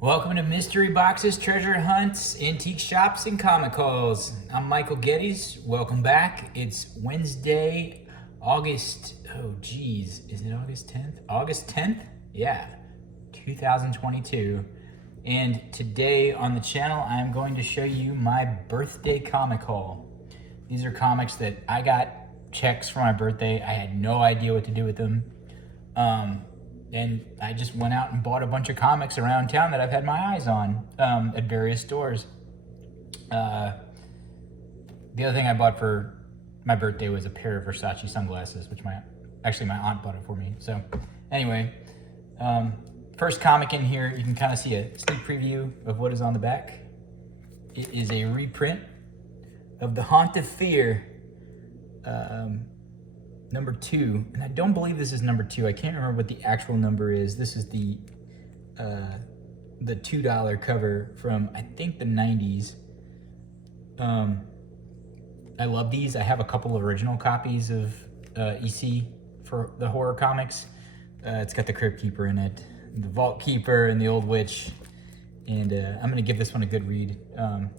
Welcome to Mystery Boxes, Treasure Hunts, Antique Shops, and Comic Calls. I'm Michael Geddes. Welcome back. It's Wednesday, August, is it August 10th? August 10th? Yeah, 2022. And today on the channel, I'm going to show you my birthday comic haul. These are comics that I got checks for my birthday. I had no idea what to do with them. And I just went out and bought a bunch of comics around town that I've had my eyes on at various stores. The other thing I bought for my birthday was a pair of Versace sunglasses, which my aunt bought it for me. So anyway, first comic in here, you can kind of see a sneak preview of what is on the back. It is a reprint of The Haunt of Fear, number 2, and I don't believe this is number 2. I can't remember what the actual number is. This is the $2 cover from, I think, the 90s. I love these. I have a couple of original copies of EC for the horror comics. It's got the Crypt Keeper in it, the Vault Keeper, and the Old Witch. And I'm gonna give this one a good read.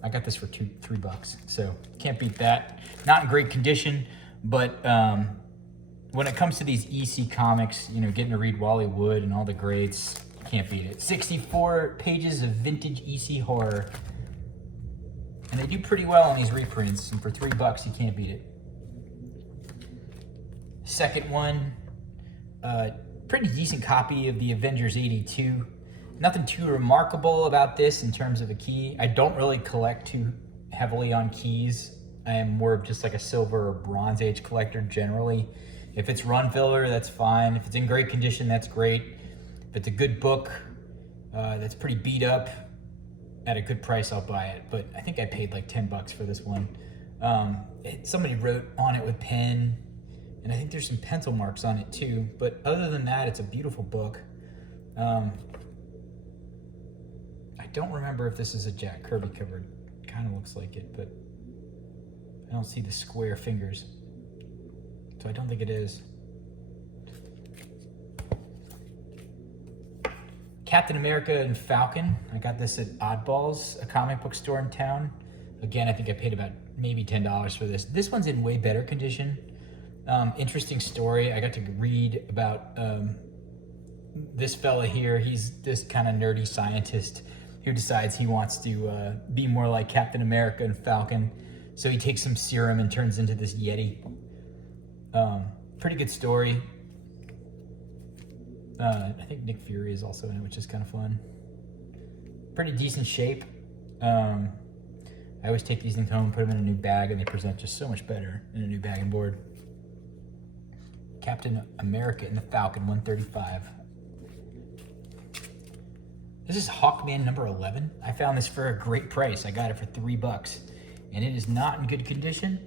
I got this for $3, so can't beat that. Not in great condition, but when it comes to these EC comics, you know, getting to read Wally Wood and all the greats, can't beat it. 64 pages of vintage EC horror. And they do pretty well on these reprints, and for $3, you can't beat it. Second one, pretty decent copy of the Avengers 82. Nothing too remarkable about this in terms of a key. I don't really collect too heavily on keys. I am more of just like a silver or bronze age collector generally. If it's run filler, that's fine. If it's in great condition, that's great. If it's a good book that's pretty beat up at a good price, I'll buy it. But I think I paid like $10 for this one. Somebody wrote on it with pen, and I think there's some pencil marks on it too. But other than that, it's a beautiful book. I don't remember if this is a Jack Kirby cover. Kind of looks like it, but I don't see the square fingers. So I don't think it is. Captain America and Falcon. I got this at Oddballs, a comic book store in town. Again, I think I paid about maybe $10 for this. This one's in way better condition. Interesting story. I got to read about this fella here. He's this kind of nerdy scientist who decides he wants to be more like Captain America and Falcon. So he takes some serum and turns into this Yeti. Pretty good story. I think Nick Fury is also in it, which is kind of fun. Pretty decent shape. I always take these things home and put them in a new bag, and they present just so much better in a new bag and board. Captain America and the Falcon, 135. This is Hawkman number 11. I found this for a great price. I got it for $3, and it is not in good condition.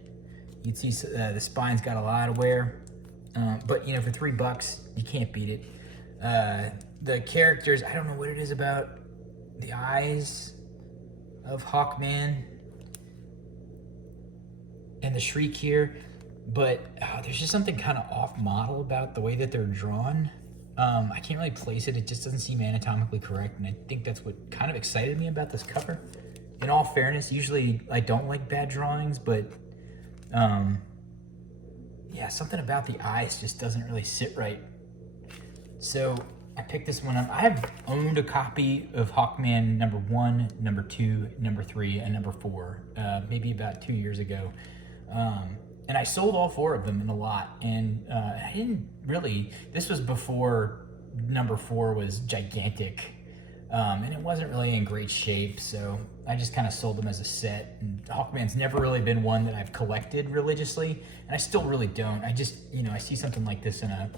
You can see the spine's got a lot of wear, but you know, for $3, you can't beat it. The characters, I don't know what it is about the eyes of Hawkman and the Shriek here, but there's just something kind of off model about the way that they're drawn. I can't really place it. It just doesn't seem anatomically correct, and I think that's what kind of excited me about this cover. In all fairness, usually I don't like bad drawings, but yeah, something about the eyes just doesn't really sit right. So I picked this one up. I have owned a copy of Hawkman number 1, number 2, number 3, and number 4, maybe about 2 years ago. And I sold all 4 of them in a lot. And I didn't really, this was before number 4 was gigantic. And it wasn't really in great shape, so I just kind of sold them as a set. And Hawkman's never really been one that I've collected religiously, and I still really don't. I just, you know, I see something like this in a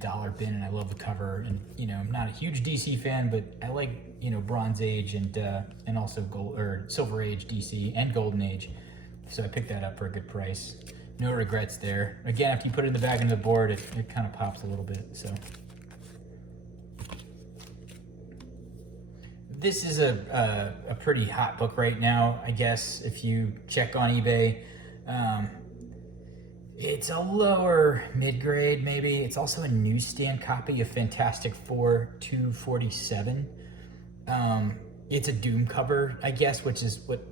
dollar bin, and I love the cover. And you know, I'm not a huge DC fan, but I like, you know, Bronze Age and also Gold or Silver Age DC and Golden Age. So I picked that up for a good price. No regrets there. Again, after you put it in the bag and the board, it kind of pops a little bit. So. This is a pretty hot book right now, I guess, if you check on eBay. It's a lower mid-grade, maybe. It's also a newsstand copy of Fantastic Four 247. It's a Doom cover, I guess, which is what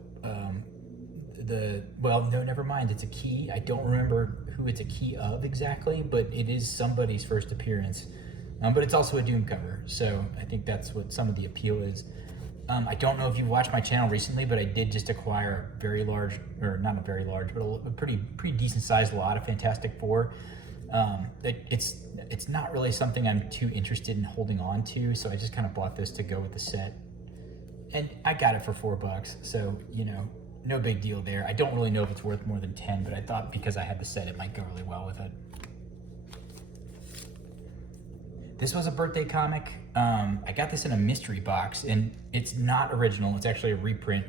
well, no, never mind. It's a key. I don't remember who it's a key of exactly, but it is somebody's first appearance. But it's also a Doom cover, so I think that's what some of the appeal is. I don't know if you've watched my channel recently, but I did just acquire a very large, or not a very large, but a pretty decent sized lot of Fantastic Four. It's not really something I'm too interested in holding on to, so I just kind of bought this to go with the set. And I got it for $4, so, you know, no big deal there. I don't really know if it's worth more than 10, but I thought because I had the set, it might go really well with it. This was a birthday comic. I got this in a mystery box, and it's not original. It's actually a reprint.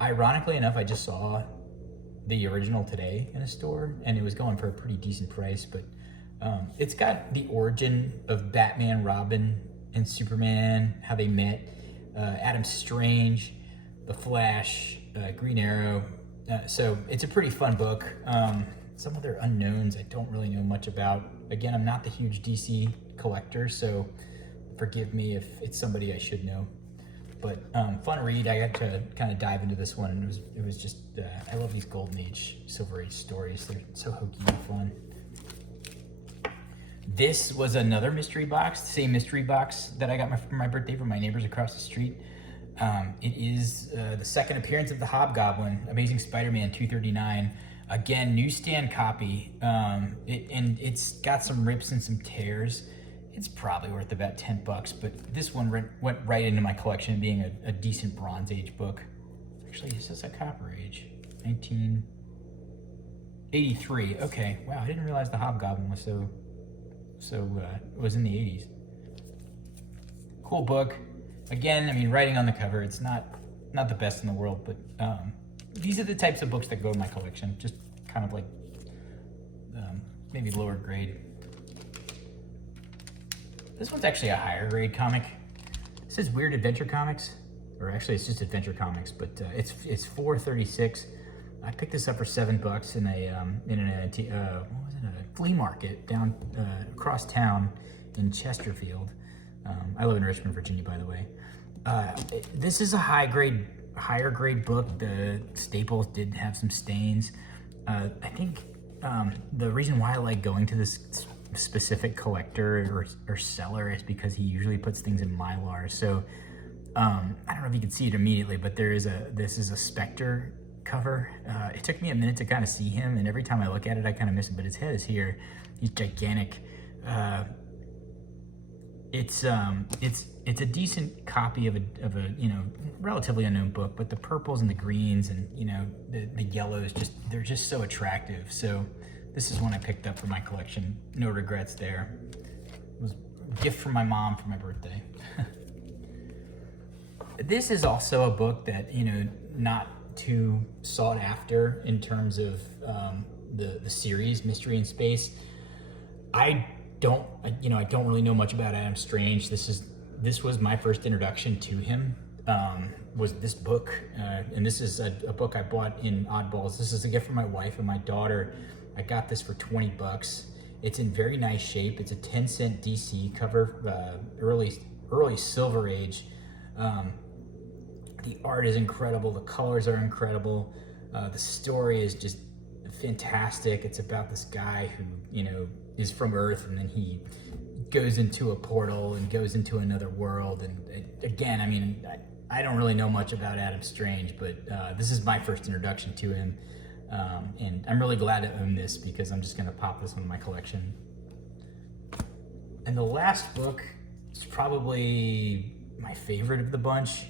Ironically enough, I just saw the original today in a store, and it was going for a pretty decent price, but it's got the origin of Batman, Robin, and Superman, how they met, Adam Strange, The Flash, Green Arrow. So it's a pretty fun book. Some other unknowns I don't really know much about. Again, I'm not the huge DC collector, so forgive me if it's somebody I should know. But fun read. I got to kind of dive into this one, and it was just I love these Golden Age, Silver Age stories. They're so hokey and fun. This was another mystery box, the same mystery box that I got for my birthday from my neighbors across the street. It is the second appearance of the Hobgoblin, Amazing Spider-Man 239. Again, newsstand copy, and it's got some rips and some tears. It's probably worth about 10 bucks, but this one went right into my collection, being a decent Bronze Age book. Actually, this is a Copper Age, 1983. Okay, wow, I didn't realize the Hobgoblin was was in the 80s. Cool book. Again, I mean, writing on the cover, it's not the best in the world, but these are the types of books that go in my collection, just kind of like maybe lower grade. This one's actually a higher grade comic. It says Weird Adventure Comics, or actually it's just Adventure Comics, but it's $4.36. I picked this up for $7 in a flea market down across town in Chesterfield. I live in Richmond, Virginia, by the way. This is a higher grade book. The staples did have some stains. I think the reason why I like going to this specific collector or seller is because he usually puts things in Mylar. So I don't know if you can see it immediately, but this is a Spectre cover. It took me a minute to kind of see him, and every time I look at it, I kind of miss him, but his head is here. He's gigantic. It's a decent copy of a you know, relatively unknown book, but the purples and the greens and, you know, the yellows, they're just so attractive. So this is one I picked up for my collection. No regrets there. It was a gift from my mom for my birthday. This is also a book that, you know, not too sought after in terms of the series Mystery in Space. I don't really know much about Adam Strange. This was my first introduction to him, was this book, and this is a book I bought in Oddballs. This is a gift from my wife and my daughter. I got this for $20. It's in very nice shape. It's a 10-cent DC cover, early Silver Age. The art is incredible. The colors are incredible. The story is just fantastic. It's about this guy who, you know, is from Earth, and then he goes into a portal and goes into another world. And again, I mean, I don't really know much about Adam Strange, but this is my first introduction to him. And I'm really glad to own this because I'm just going to pop this one in my collection. And the last book is probably my favorite of the bunch.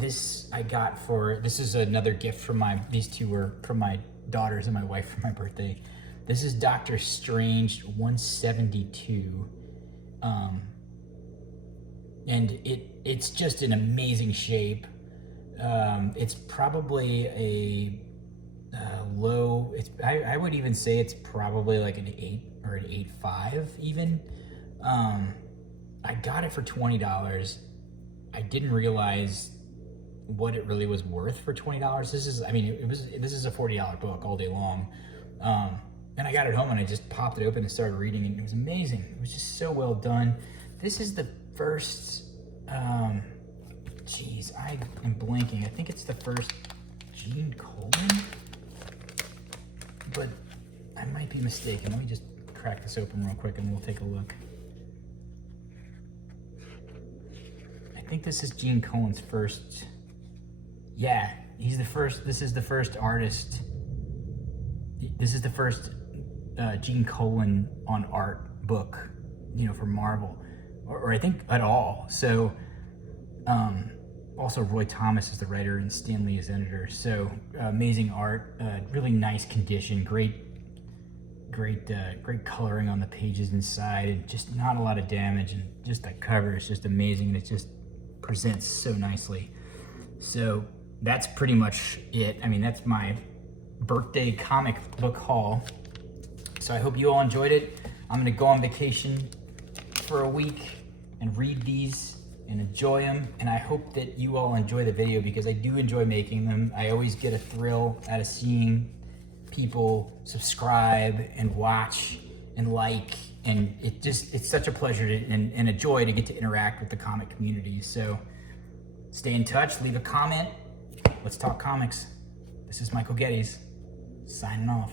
This is another gift from these two were from my daughters and my wife for my birthday. This is Doctor Strange 172. And it's just an amazing shape. It's probably a low, I would even say it's probably like an 8 or an 8.5 even. I got it for $20. I didn't realize what it really was worth for $20. This is a $40 book all day long. And I got it home and I just popped it open and started reading it, and it was amazing. It was just so well done. This is the first Geez, I am blanking. I think it's the first Gene Colan, but I might be mistaken. Let me just crack this open real quick and we'll take a look. I think this is Gene Colan's first. Yeah, he's the first. This is the first artist. This is the first Gene Colan on art book, you know, for Marvel, or I think at all. So, also Roy Thomas is the writer and Stan Lee is editor. So amazing art, really nice condition, great coloring on the pages inside, and just not a lot of damage, and just the cover is just amazing, and it just presents so nicely. So that's pretty much it. I mean, that's my birthday comic book haul. So I hope you all enjoyed it. I'm gonna go on vacation for a week and read these and enjoy them, and I hope that you all enjoy the video because I do enjoy making them. I always get a thrill out of seeing people subscribe and watch and like, and it's such a pleasure and a joy to get to interact with the comic community. So stay in touch, leave a comment, let's talk comics. This is Michael Geddes signing off.